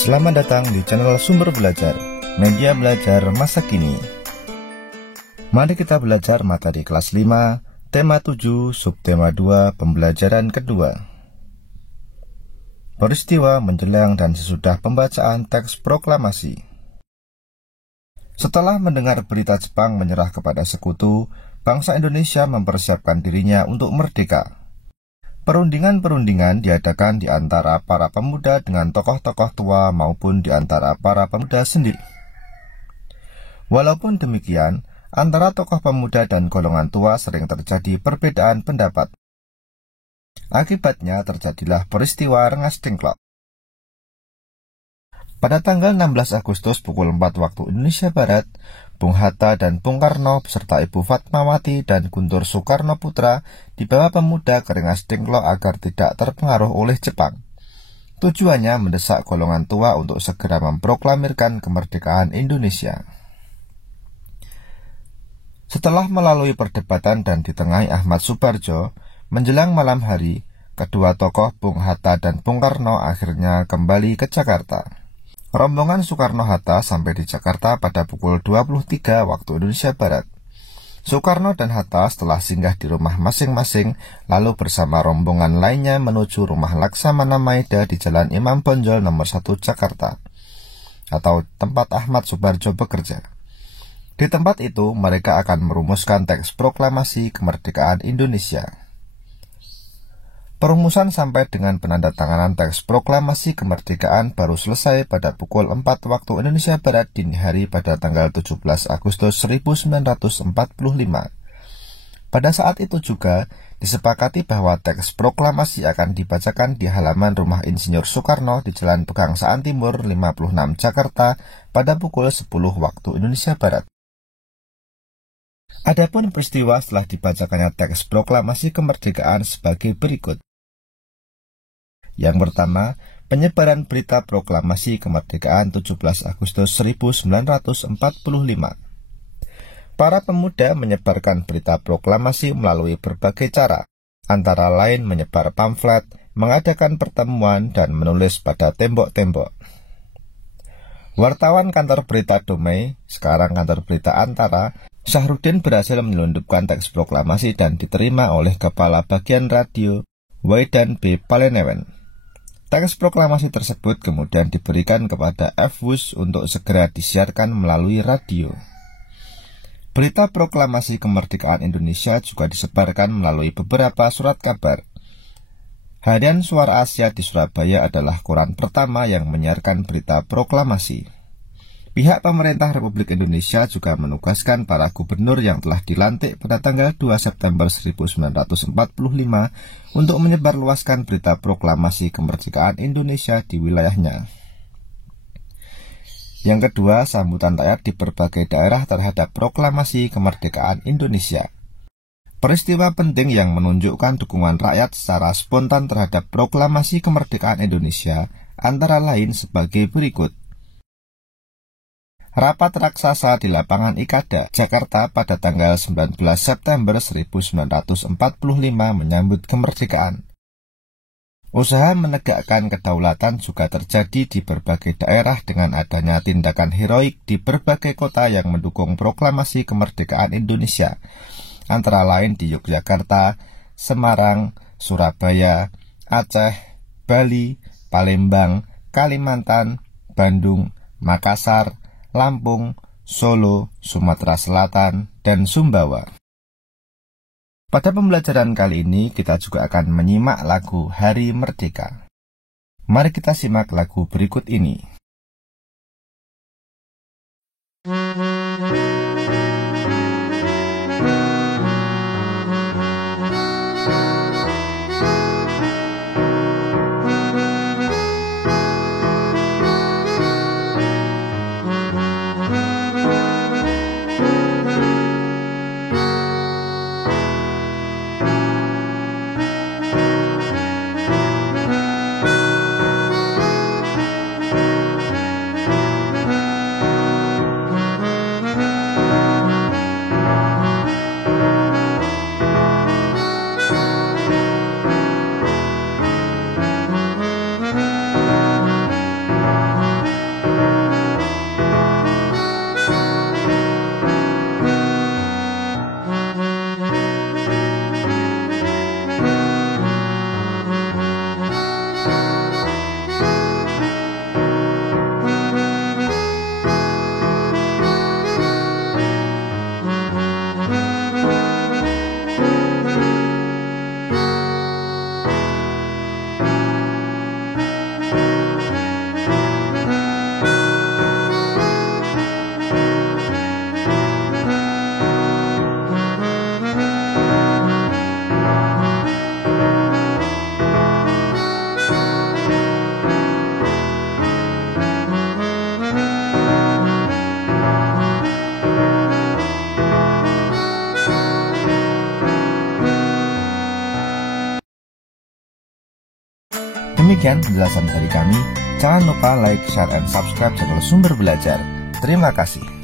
Selamat datang di channel Sumber Belajar, media belajar masa kini. Mari kita belajar materi kelas 5, tema 7, subtema 2, pembelajaran kedua. Peristiwa menjelang dan sesudah pembacaan teks proklamasi. Setelah mendengar berita Jepang menyerah kepada sekutu, bangsa Indonesia mempersiapkan dirinya untuk merdeka. Perundingan-perundingan diadakan di antara para pemuda dengan tokoh-tokoh tua maupun di antara para pemuda sendiri. Walaupun demikian, antara tokoh pemuda dan golongan tua sering terjadi perbedaan pendapat. Akibatnya terjadilah peristiwa Rengas Dengklok. Pada tanggal 16 Agustus pukul 4 waktu Indonesia Barat, Bung Hatta dan Bung Karno beserta Ibu Fatmawati dan Guntur Soekarno Putra dibawa pemuda ke Rengas Dengklok agar tidak terpengaruh oleh Jepang. Tujuannya mendesak golongan tua untuk segera memproklamirkan kemerdekaan Indonesia. Setelah melalui perdebatan dan ditengahi Ahmad Subarjo, menjelang malam hari, kedua tokoh Bung Hatta dan Bung Karno akhirnya kembali ke Jakarta. Rombongan Soekarno-Hatta sampai di Jakarta pada pukul 23 waktu Indonesia Barat. Soekarno dan Hatta setelah singgah di rumah masing-masing, lalu bersama rombongan lainnya menuju rumah Laksamana Maeda di Jalan Imam Bonjol nomor 1 Jakarta, atau tempat Ahmad Subarjo bekerja. Di tempat itu, mereka akan merumuskan teks proklamasi kemerdekaan Indonesia. Perumusan sampai dengan penandatanganan teks proklamasi kemerdekaan baru selesai pada pukul 4 waktu Indonesia Barat dini hari pada tanggal 17 Agustus 1945. Pada saat itu juga disepakati bahwa teks proklamasi akan dibacakan di halaman rumah Insinyur Soekarno di Jalan Pegangsaan Timur 56 Jakarta pada pukul 10 waktu Indonesia Barat. Adapun peristiwa setelah dibacakannya teks proklamasi kemerdekaan sebagai berikut. Yang pertama, penyebaran berita proklamasi kemerdekaan 17 Agustus 1945. Para pemuda menyebarkan berita proklamasi melalui berbagai cara, antara lain menyebar pamflet, mengadakan pertemuan, dan menulis pada tembok-tembok. Wartawan kantor berita Domei, sekarang kantor berita Antara, Syahrudin berhasil menyelundupkan teks proklamasi dan diterima oleh Kepala Bagian Radio, Waidan B. Palenewen. Teks proklamasi tersebut kemudian diberikan kepada F. Wush untuk segera disiarkan melalui radio. Berita proklamasi kemerdekaan Indonesia juga disebarkan melalui beberapa surat kabar. Harian Suara Asia di Surabaya adalah koran pertama yang menyiarkan berita proklamasi. Pihak pemerintah Republik Indonesia juga menugaskan para gubernur yang telah dilantik pada tanggal 2 September 1945 untuk menyebarluaskan berita proklamasi kemerdekaan Indonesia di wilayahnya. Yang kedua, sambutan rakyat di berbagai daerah terhadap proklamasi kemerdekaan Indonesia. Peristiwa penting yang menunjukkan dukungan rakyat secara spontan terhadap proklamasi kemerdekaan Indonesia antara lain sebagai berikut. Rapat raksasa di lapangan Ikada, Jakarta pada tanggal 19 September 1945 menyambut kemerdekaan. Usaha menegakkan kedaulatan juga terjadi di berbagai daerah dengan adanya tindakan heroik di berbagai kota yang mendukung proklamasi kemerdekaan Indonesia, antara lain di Yogyakarta, Semarang, Surabaya, Aceh, Bali, Palembang, Kalimantan, Bandung, Makassar, Lampung, Solo, Sumatera Selatan, dan Sumbawa. Pada pembelajaran kali ini kita juga akan menyimak lagu Hari Merdeka. Mari kita simak lagu berikut ini. Demikian penjelasan dari kami. Jangan lupa like, share, and subscribe channel Sumber Belajar. Terima kasih.